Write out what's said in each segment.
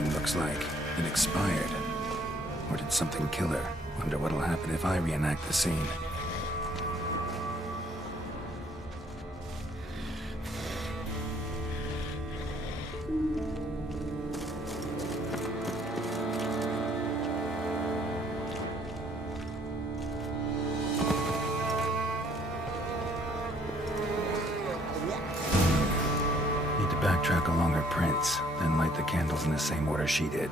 scene, looks like. It expired. Or did something kill her? Wonder what'll happen if I reenact the scene. Need to backtrack along her prints, then light the candles in the same order she did.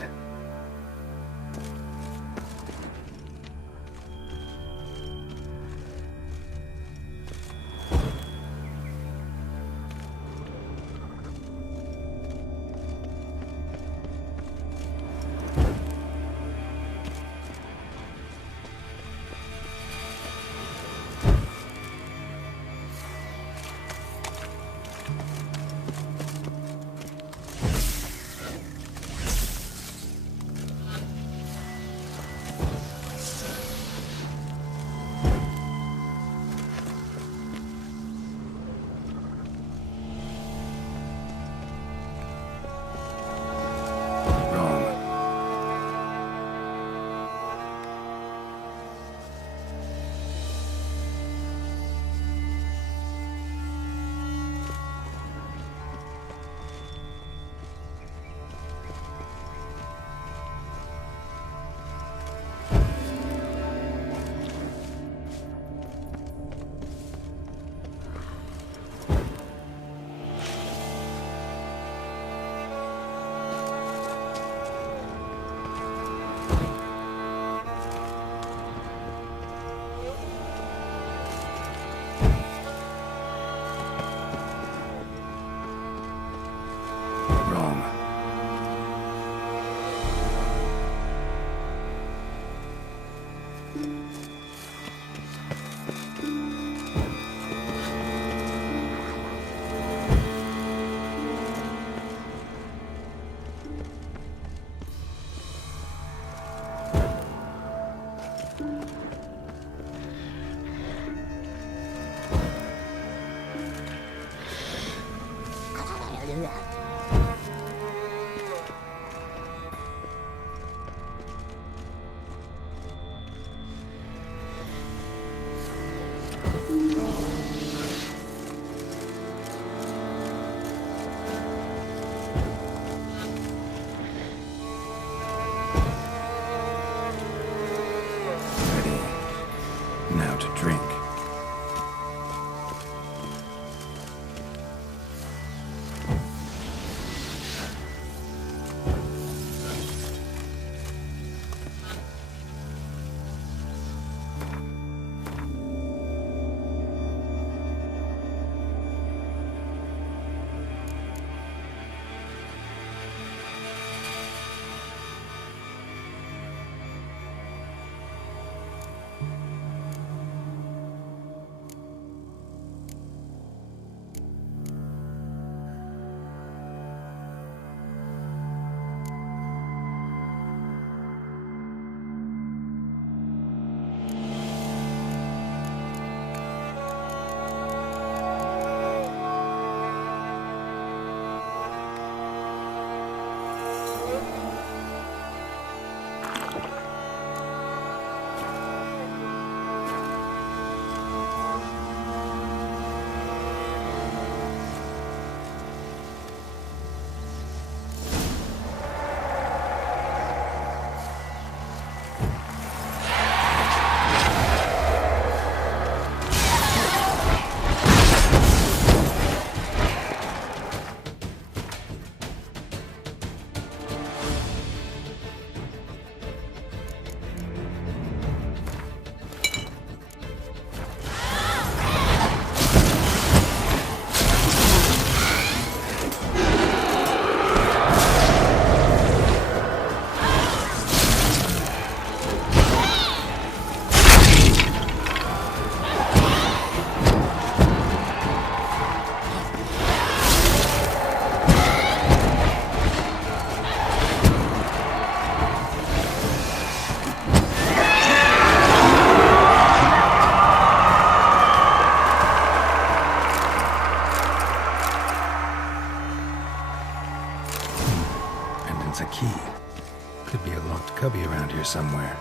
Could be a locked cubby around here somewhere.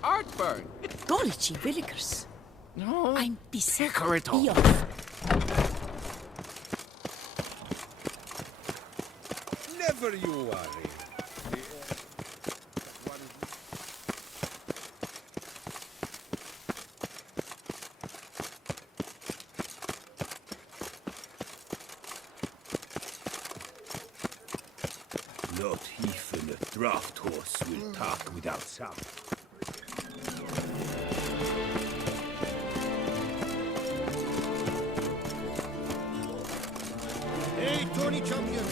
Heartburn. Golly gee willikers. No. I'm busy. Corridor. Be off. Never you worry. Not even a draft horse will talk without sound. Tony Champion.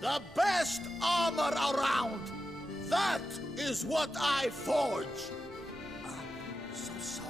The best armor around! That is what I forge! So sorry.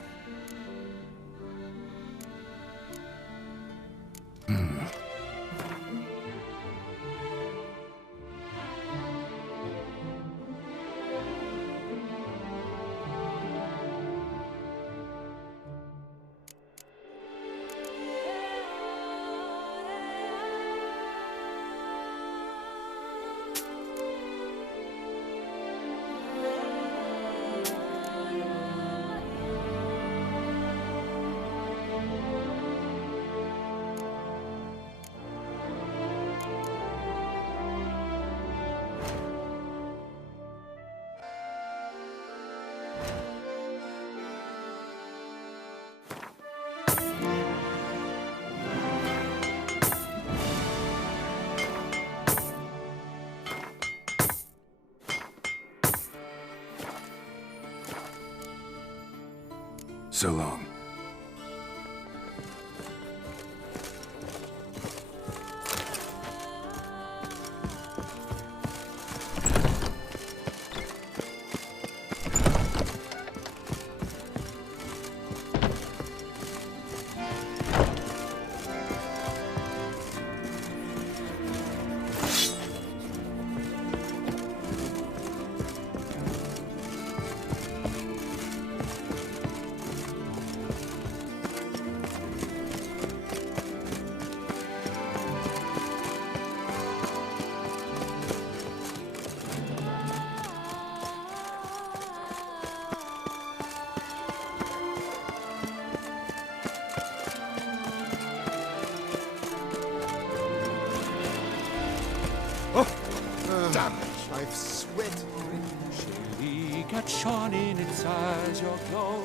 So long. Damn it, I've sweat. Chilly got shone in its eyes, your glow,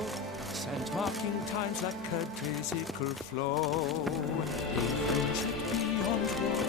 scent marking times like a tricycle flow. In friendship beyond war.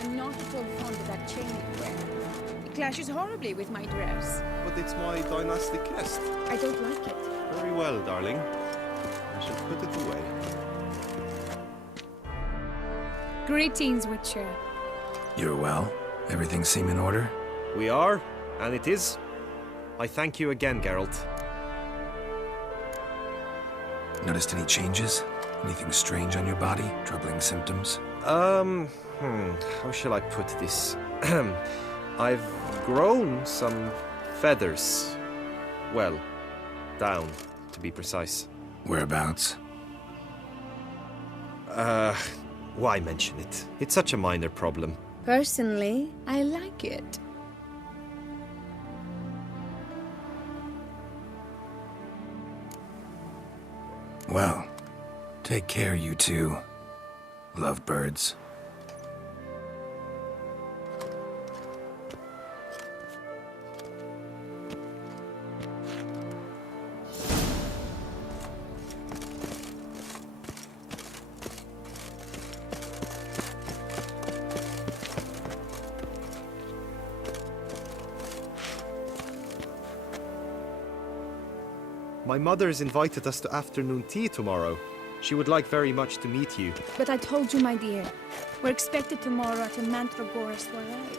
I'm not at all fond of that chain you wear. It clashes horribly with my dress. But it's my dynastic crest. I don't like it. Very well, darling. I shall put it away. Greetings, Witcher. You're well? Everything seem in order? We are, and it is. I thank you again, Geralt. Noticed any changes? Anything strange on your body? Troubling symptoms? How shall I put this? I've grown some feathers. Well, down, to be precise. Whereabouts? Why mention it? It's such a minor problem. Personally, I like it. Well, take care, you two. Lovebirds. My mother's invited us to afternoon tea tomorrow. She would like very much to meet you. But I told you, my dear, we're expected tomorrow at a Mandragora soiree.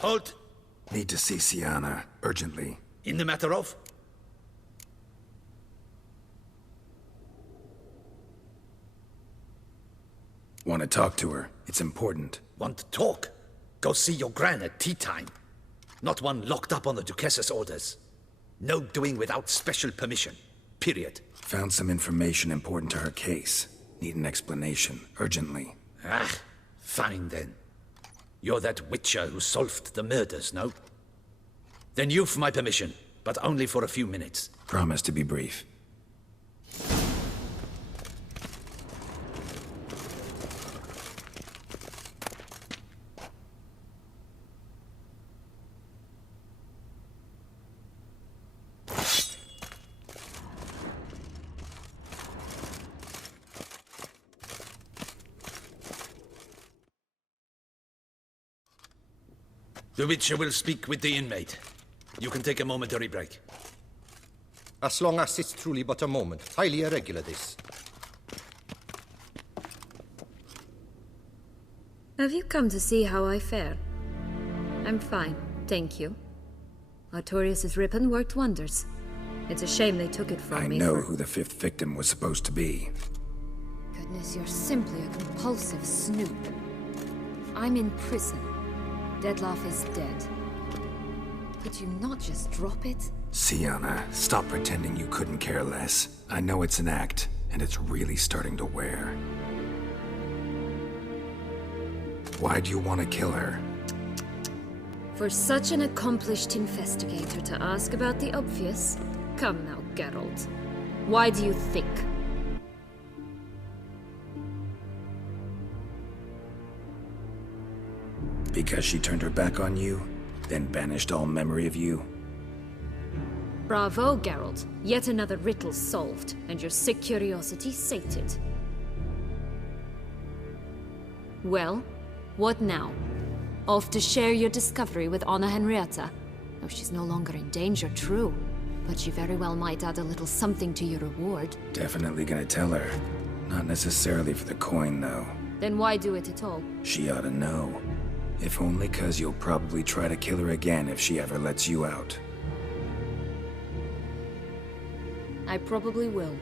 Halt! Need to see Syanna, urgently. In the matter of? Want to talk to her. It's important. Want to talk? Go see your gran at tea time. Not one locked up on the Duquess's orders. No doing without special permission. Period. Found some information important to her case. Need an explanation, urgently. Ah, fine then. You're that witcher who solved the murders, no? Then you've my permission, but only for a few minutes. Promise to be brief. The Witcher will speak with the inmate. You can take a momentary break. As long as it's truly but a moment. Highly irregular, this. Have you come to see how I fare? I'm fine, thank you. Artorius' ribbon worked wonders. It's a shame they took it from me. I know who the 5th victim was supposed to be. Goodness, you're simply a compulsive snoop. I'm in prison. Dettlaff is dead. Could you not just drop it? Sienna, stop pretending you couldn't care less. I know it's an act, and it's really starting to wear. Why do you want to kill her? For such an accomplished investigator to ask about the obvious? Come now, Geralt. Why do you think? Because she turned her back on you, then banished all memory of you? Bravo, Geralt. Yet another riddle solved, and your sick curiosity sated. Well, what now? Off to share your discovery with Anna Henrietta? Oh, she's no longer in danger, true. But she very well might add a little something to your reward. Definitely gonna tell her. Not necessarily for the coin, though. Then why do it at all? She ought to know. If only 'cause you'll probably try to kill her again if she ever lets you out. I probably will.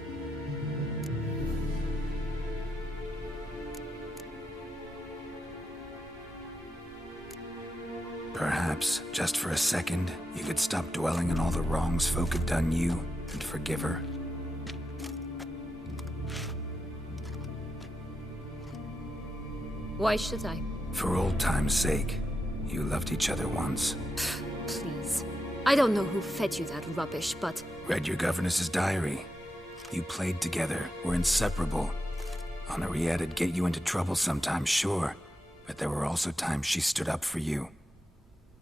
Perhaps, just for a second, you could stop dwelling on all the wrongs folk have done you, and forgive her. Why should I? For old time's sake. You loved each other once. Please. I don't know who fed you that rubbish, but... Read your governess's diary. You played together, were inseparable. Henriette'd get you into trouble sometimes, sure. But there were also times she stood up for you.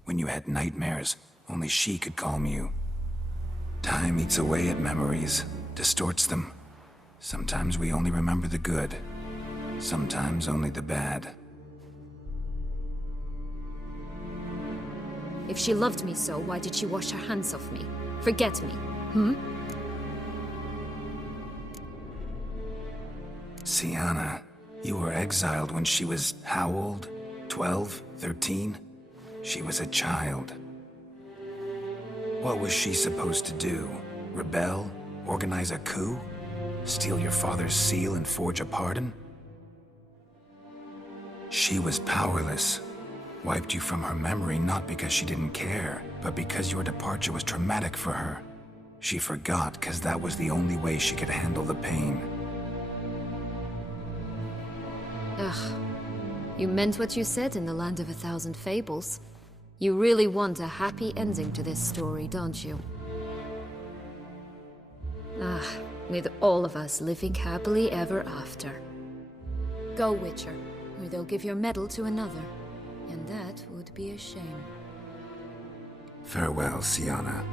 When you had nightmares, only she could calm you. Time eats away at memories, distorts them. Sometimes we only remember the good. Sometimes only the bad. If she loved me so, why did she wash her hands off me? Forget me, Sienna, you were exiled when she was how old? 12? 13? She was a child. What was she supposed to do? Rebel? Organize a coup? Steal your father's seal and forge a pardon? She was powerless. Wiped you from her memory not because she didn't care, but because your departure was traumatic for her. She forgot because that was the only way she could handle the pain. Ugh. You meant what you said in the Land of a Thousand Fables. You really want a happy ending to this story, don't you? Ah, with all of us living happily ever after. Go, Witcher, or they'll give your medal to another. And that would be a shame. Farewell, Sienna.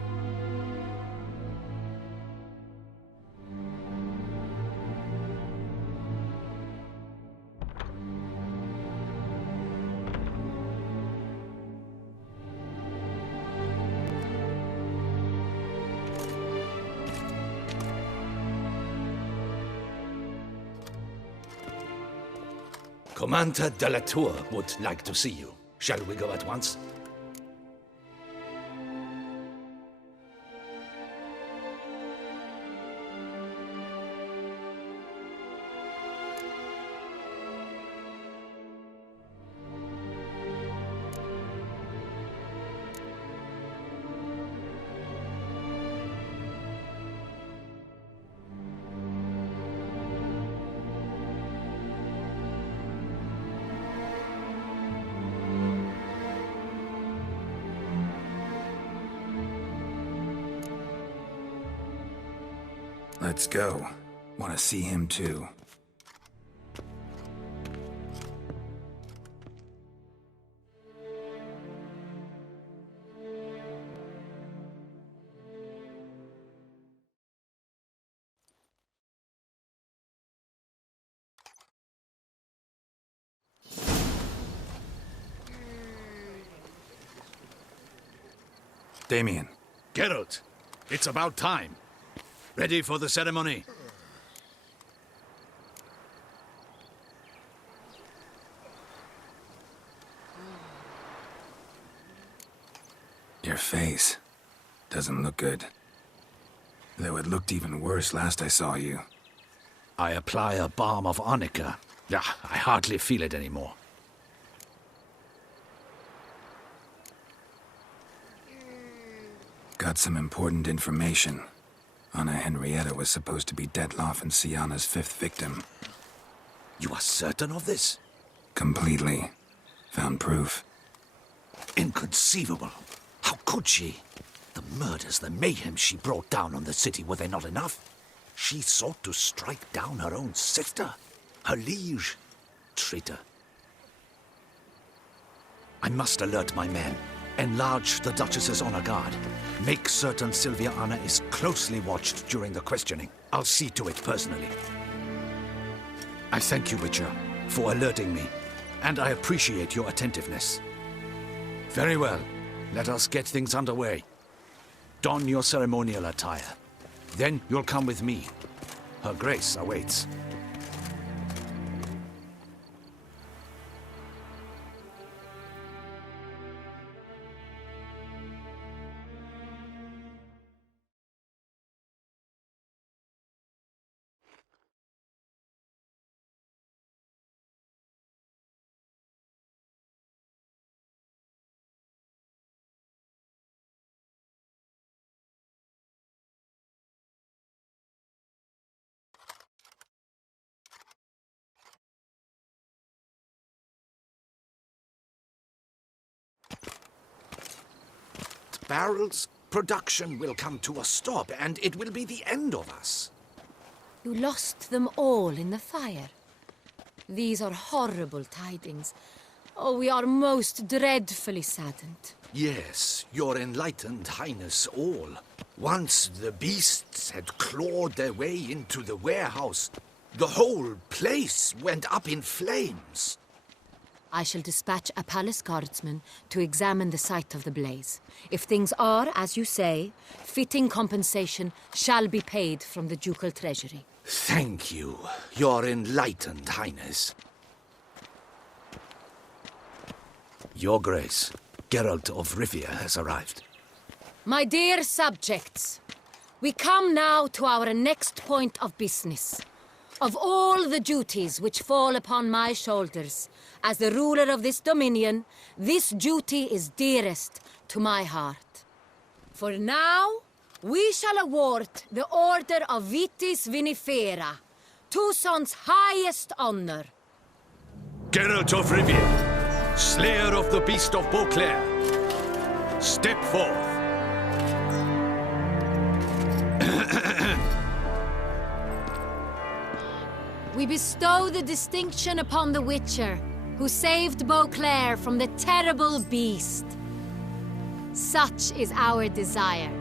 Commander de la Tour would like to see you. Shall we go at once? Let's go. Want to see him too. Damien. Geralt, it's about time. Ready for the ceremony? face. Doesn't look good. Though it looked even worse last I saw you. I apply a balm of arnica. I hardly feel it anymore. Got some important information. Anna Henrietta was supposed to be Detloff and Syanna's 5th victim. You are certain of this? Completely. Found proof. Inconceivable. How could she? The murders, the mayhem she brought down on the city, were they not enough? She sought to strike down her own sister, her liege. Traitor. I must alert my men. Enlarge the Duchess's honor guard. Make certain Sylvia Anna is closely watched during the questioning. I'll see to it personally. I thank you, Witcher, for alerting me, and I appreciate your attentiveness. Very well. Let us get things underway. Don your ceremonial attire. Then you'll come with me. Her Grace awaits. Barrels, production will come to a stop, and it will be the end of us. You lost them all in the fire. These are horrible tidings. Oh, we are most dreadfully saddened. Yes, your enlightened highness all. Once the beasts had clawed their way into the warehouse, the whole place went up in flames. I shall dispatch a palace guardsman to examine the site of the blaze. If things are, as you say, fitting compensation shall be paid from the ducal treasury. Thank you, your enlightened highness. Your Grace, Geralt of Rivia has arrived. My dear subjects, we come now to our next point of business. Of all the duties which fall upon my shoulders, as the ruler of this dominion, this duty is dearest to my heart. For now, we shall award the Order of Vitis Vinifera, Toussaint's highest honor. Geralt of Rivia, slayer of the beast of Beauclair, step forth. We bestow the distinction upon the Witcher, who saved Beauclair from the terrible beast. Such is our desire.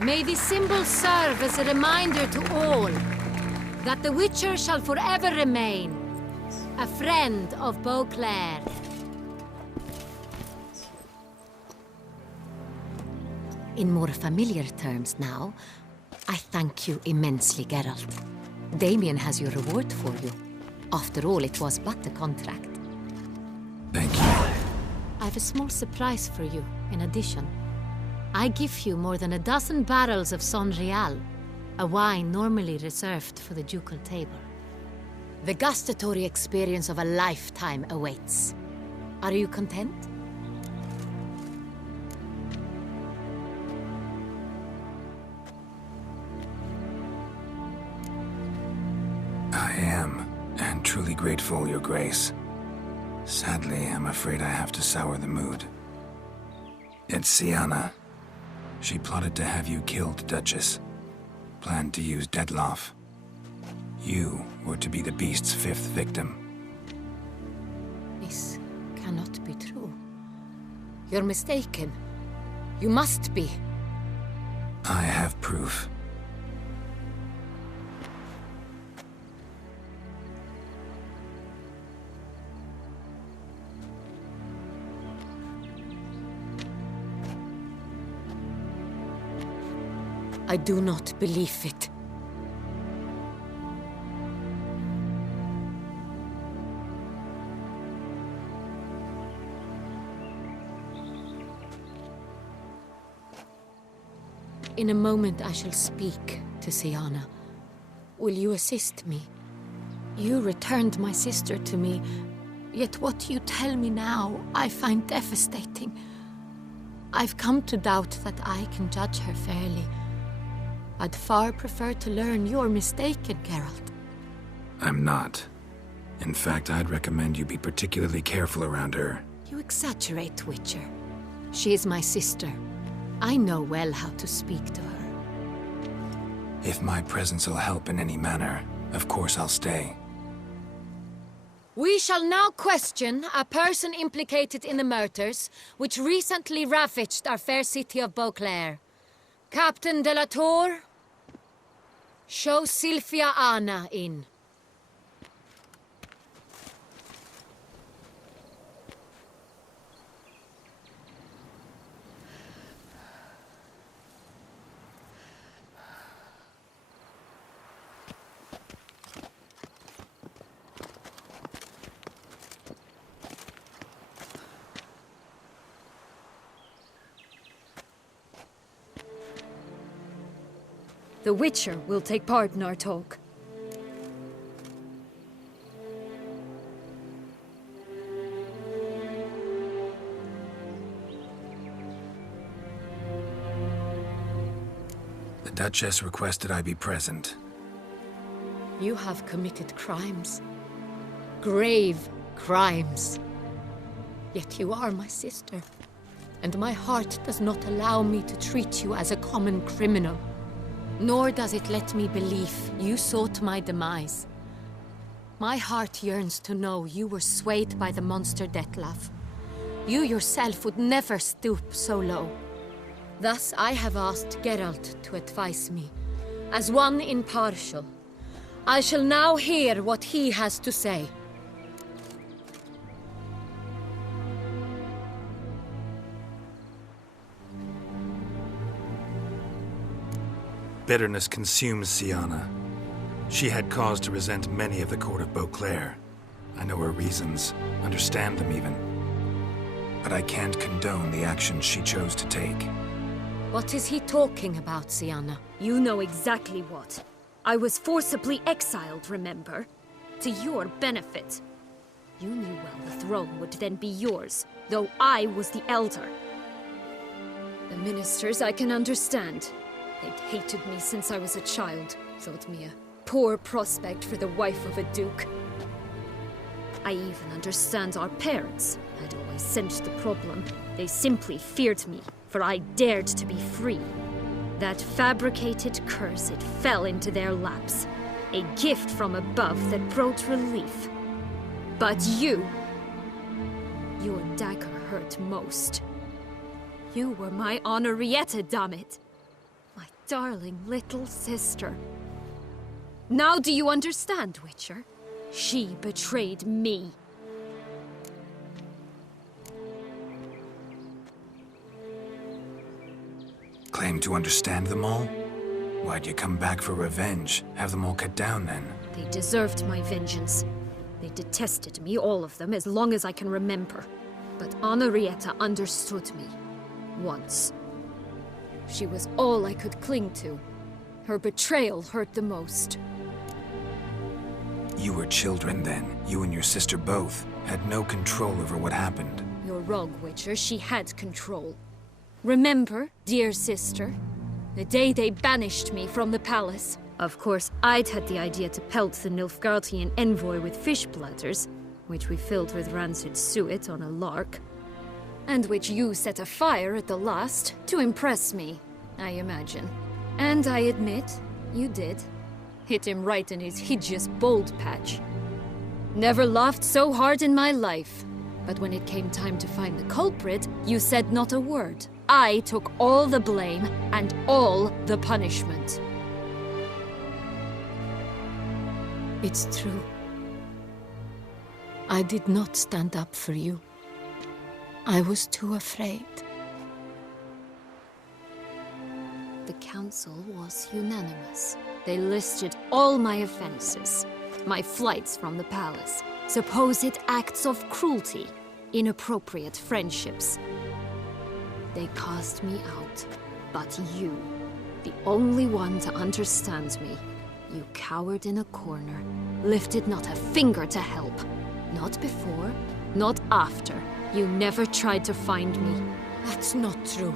May this symbol serve as a reminder to all that the Witcher shall forever remain a friend of Beauclair. In more familiar terms now, I thank you immensely, Geralt. Damien has your reward for you. After all, it was but a contract. Thank you. I have a small surprise for you, in addition. I give you more than a dozen barrels of Sonreal, a wine normally reserved for the ducal table. The gustatory experience of a lifetime awaits. Are you content? I am, and truly grateful, Your Grace. Sadly, I'm afraid I have to sour the mood. It's Syanna. She plotted to have you killed, Duchess. Planned to use Detloff. You were to be the beast's 5th victim. This cannot be true. You're mistaken. You must be. I have proof. I do not believe it. In a moment I shall speak to Siana. Will you assist me? You returned my sister to me, yet what you tell me now I find devastating. I've come to doubt that I can judge her fairly. I'd far prefer to learn you're mistaken, Geralt. I'm not. In fact, I'd recommend you be particularly careful around her. You exaggerate, Witcher. She is my sister. I know well how to speak to her. If my presence will help in any manner, of course I'll stay. We shall now question a person implicated in the murders which recently ravaged our fair city of Beauclair. Captain de la Tour, show Sylvia Anna in. The Witcher will take part in our talk. The Duchess requested I be present. You have committed crimes. Grave crimes. Yet you are my sister. And my heart does not allow me to treat you as a common criminal. Nor does it let me believe you sought my demise. My heart yearns to know you were swayed by the monster Dettlaff. You yourself would never stoop so low. Thus I have asked Geralt to advise me, as one impartial. I shall now hear what he has to say. Bitterness consumes Siana. She had cause to resent many of the court of Beauclair. I know her reasons, understand them even. But I can't condone the actions she chose to take. What is he talking about, Siana? You know exactly what. I was forcibly exiled, remember? To your benefit. You knew well the throne would then be yours, though I was the elder. The ministers I can understand. They'd hated me since I was a child, thought me a poor prospect for the wife of a duke. I even understand our parents had always sensed the problem. They simply feared me, for I dared to be free. That fabricated curse, it fell into their laps. A gift from above that brought relief. But you... your dagger hurt most. You were my Henrietta, dammit. My darling little sister. Now do you understand, Witcher? She betrayed me. Claim to understand them all? Why'd you come back for revenge? Have them all cut down then? They deserved my vengeance. They detested me, all of them, as long as I can remember. But Henrietta understood me. Once. She was all I could cling to. Her betrayal hurt the most. You were children then. You and your sister both had no control over what happened. You're wrong, Witcher. She had control. Remember, dear sister, the day they banished me from the palace? Of course, I'd had the idea to pelt the Nilfgaardian envoy with fish platters, which we filled with rancid suet on a lark. And which you set afire at the last, to impress me, I imagine. And I admit, you did. Hit him right in his hideous bald patch. Never laughed so hard in my life. But when it came time to find the culprit, you said not a word. I took all the blame and all the punishment. It's true. I did not stand up for you. I was too afraid. The council was unanimous. They listed all my offenses. My flights from the palace, supposed acts of cruelty, inappropriate friendships. They cast me out, but you The only one to understand me. You cowered in a corner, lifted not a finger to help. Not before, not after. You never tried to find me. That's not true.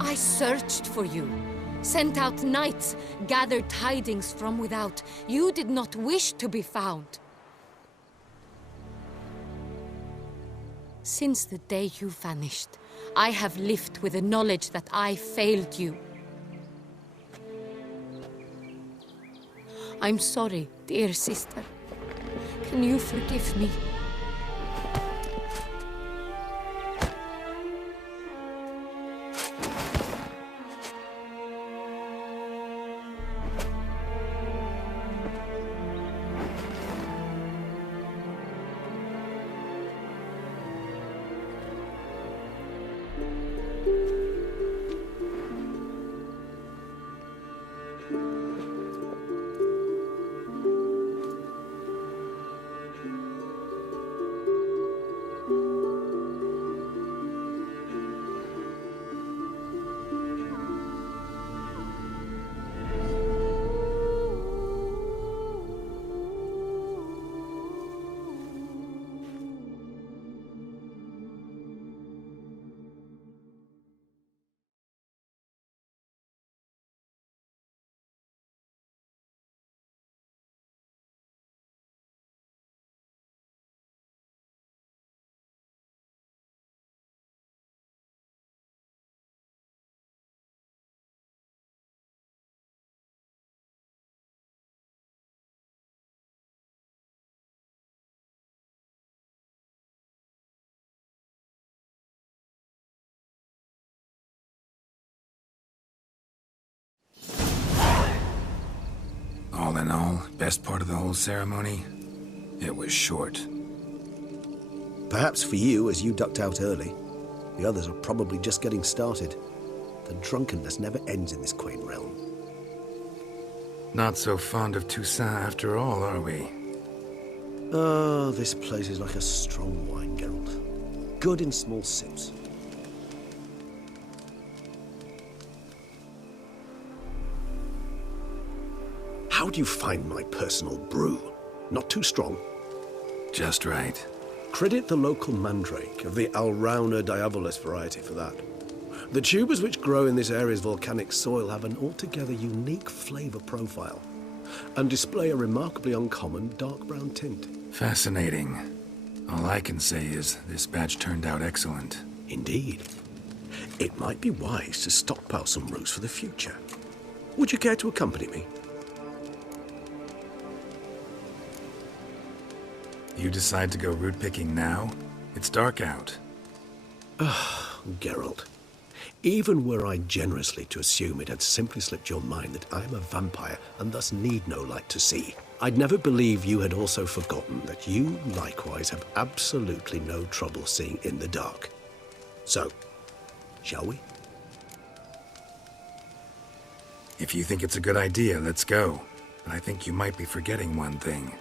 I searched for you, sent out knights, gathered tidings from without. You did not wish to be found. Since the day you vanished, I have lived with the knowledge that I failed you. I'm sorry, dear sister. Can you forgive me? All in all, best part of the whole ceremony? It was short. Perhaps for you, as you ducked out early. The others are probably just getting started. The drunkenness never ends in this quaint realm. Not so fond of Toussaint after all, are we? Oh, this place is like a strong wine, Geralt. Good in small sips. How do you find my personal brew? Not too strong? Just right. Credit the local mandrake of the Alrauna diabolus variety for that. The tubers which grow in this area's volcanic soil have an altogether unique flavor profile and display a remarkably uncommon dark brown tint. Fascinating. All I can say is this batch turned out excellent. Indeed. It might be wise to stockpile some roots for the future. Would you care to accompany me? You decide to go root picking now? It's dark out. Geralt, even were I generously to assume it had simply slipped your mind that I am a vampire and thus need no light to see, I'd never believe you had also forgotten that you likewise have absolutely no trouble seeing in the dark. So, shall we? If you think it's a good idea, let's go. But I think you might be forgetting one thing.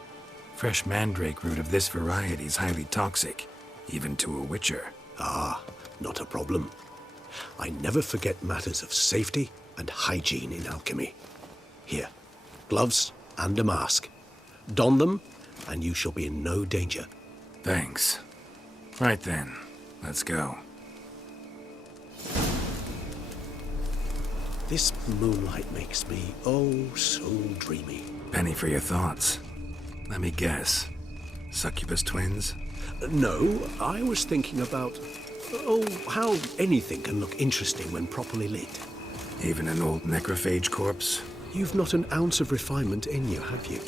Fresh mandrake root of this variety is highly toxic, even to a witcher. Ah, not a problem. I never forget matters of safety and hygiene in alchemy. Here, gloves and a mask. Don them, and you shall be in no danger. Thanks. Right then, let's go. This moonlight makes me, oh, so dreamy. Penny for your thoughts. Let me guess. Succubus twins? No, I was thinking about, how anything can look interesting when properly lit. Even an old necrophage corpse? You've not an ounce of refinement in you, have you?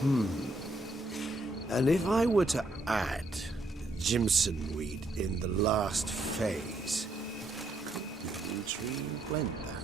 And if I were to add Jimson weed in the last phase, could the intrigue blend that?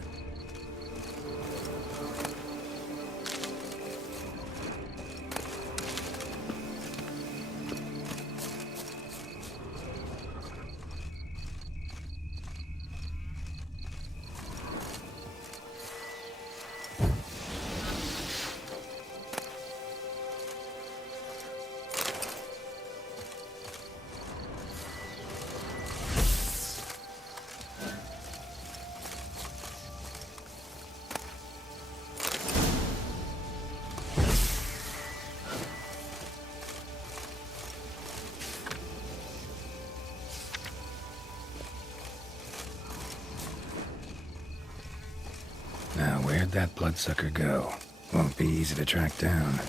Now, where'd that bloodsucker go? Won't be easy to track down.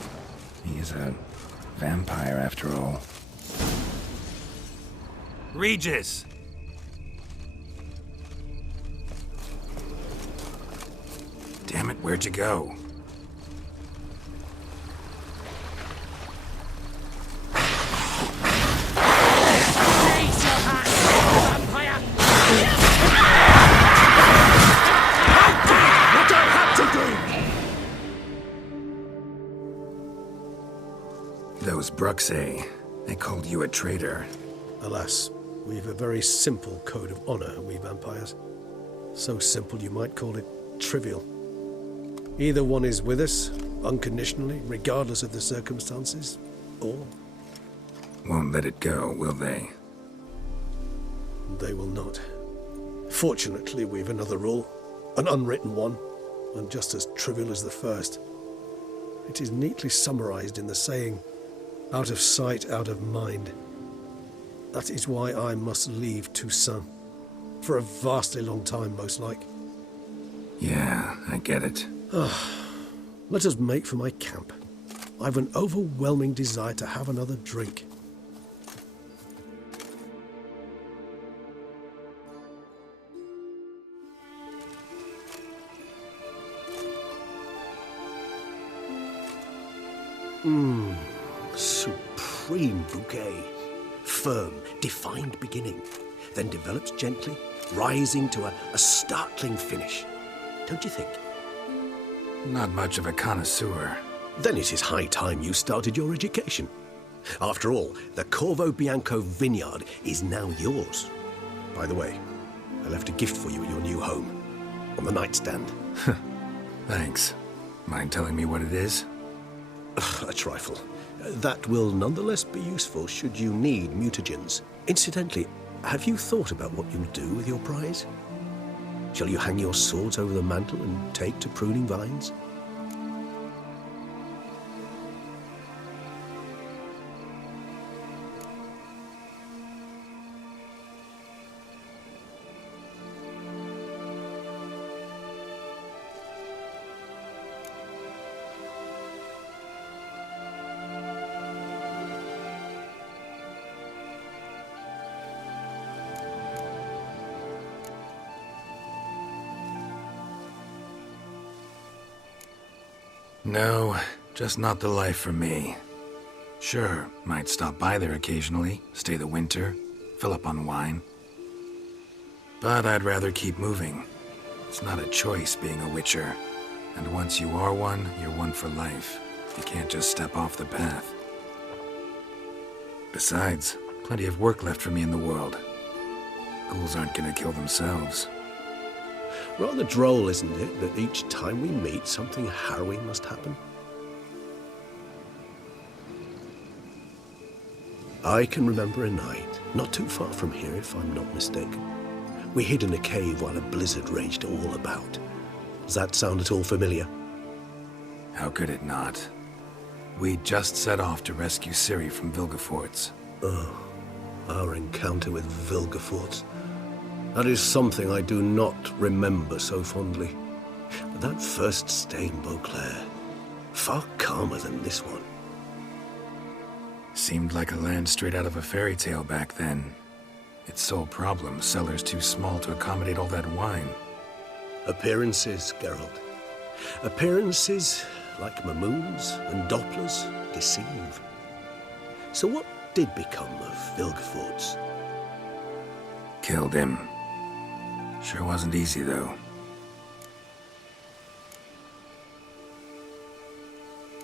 He is a vampire, after all. Regis! Damn it, where'd you go? Those Bruxae, they called you a traitor. Alas, we've a very simple code of honor, we vampires. So simple you might call it trivial. Either one is with us, unconditionally, regardless of the circumstances, or... Won't let it go, will they? They will not. Fortunately, we've another rule, an unwritten one, and just as trivial as the first. It is neatly summarized in the saying, out of sight, out of mind. That is why I must leave Toussaint. For a vastly long time, most like. Yeah, I get it. Let us make for my camp. I've an overwhelming desire to have another drink. Supreme bouquet. Firm, defined beginning, then develops gently, rising to a startling finish. Don't you think? Not much of a connoisseur. Then it is high time you started your education. After all, the Corvo Bianco vineyard is now yours. By the way, I left a gift for you at your new home. On the nightstand. Thanks. Mind telling me what it is? A trifle. That will nonetheless be useful should you need mutagens. Incidentally, have you thought about what you'll do with your prize? Shall you hang your swords over the mantle and take to pruning vines? No, just not the life for me. Sure, might stop by there occasionally, stay the winter, fill up on wine. But I'd rather keep moving. It's not a choice being a witcher. And once you are one, you're one for life. You can't just step off the path. Besides, plenty of work left for me in the world. Ghouls aren't gonna kill themselves. Rather droll, isn't it, that each time we meet, something harrowing must happen? I can remember a night, not too far from here if I'm not mistaken. We hid in a cave while a blizzard raged all about. Does that sound at all familiar? How could it not? We just set off to rescue Ciri from Vilgefortz. Oh, our encounter with Vilgefortz. That is something I do not remember so fondly. But that first stay in Beauclair, far calmer than this one. Seemed like a land straight out of a fairy tale back then. Its sole problem, cellars too small to accommodate all that wine. Appearances, Geralt. Appearances like Mamoons and Dopplers, deceive. So what did become of Vilgefortz? Killed him. Sure wasn't easy, though.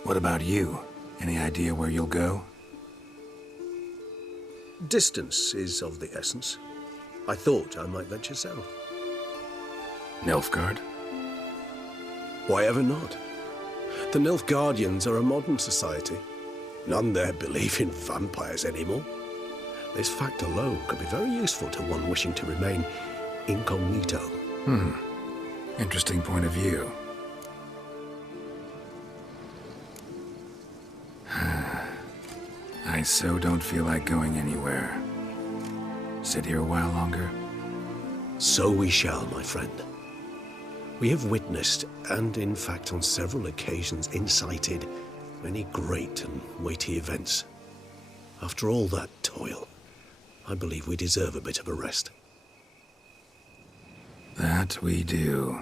What about you? Any idea where you'll go? Distance is of the essence. I thought I might venture south. Nilfgaard? Why ever not? The Nilfgaardians are a modern society. None there believe in vampires anymore. This fact alone could be very useful to one wishing to remain incognito. Interesting point of view. I so don't feel like going anywhere. Sit here a while longer? So we shall, my friend. We have witnessed, and in fact on several occasions incited, many great and weighty events. After all that toil, I believe we deserve a bit of a rest. That we do.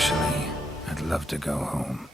Actually, I'd love to go home.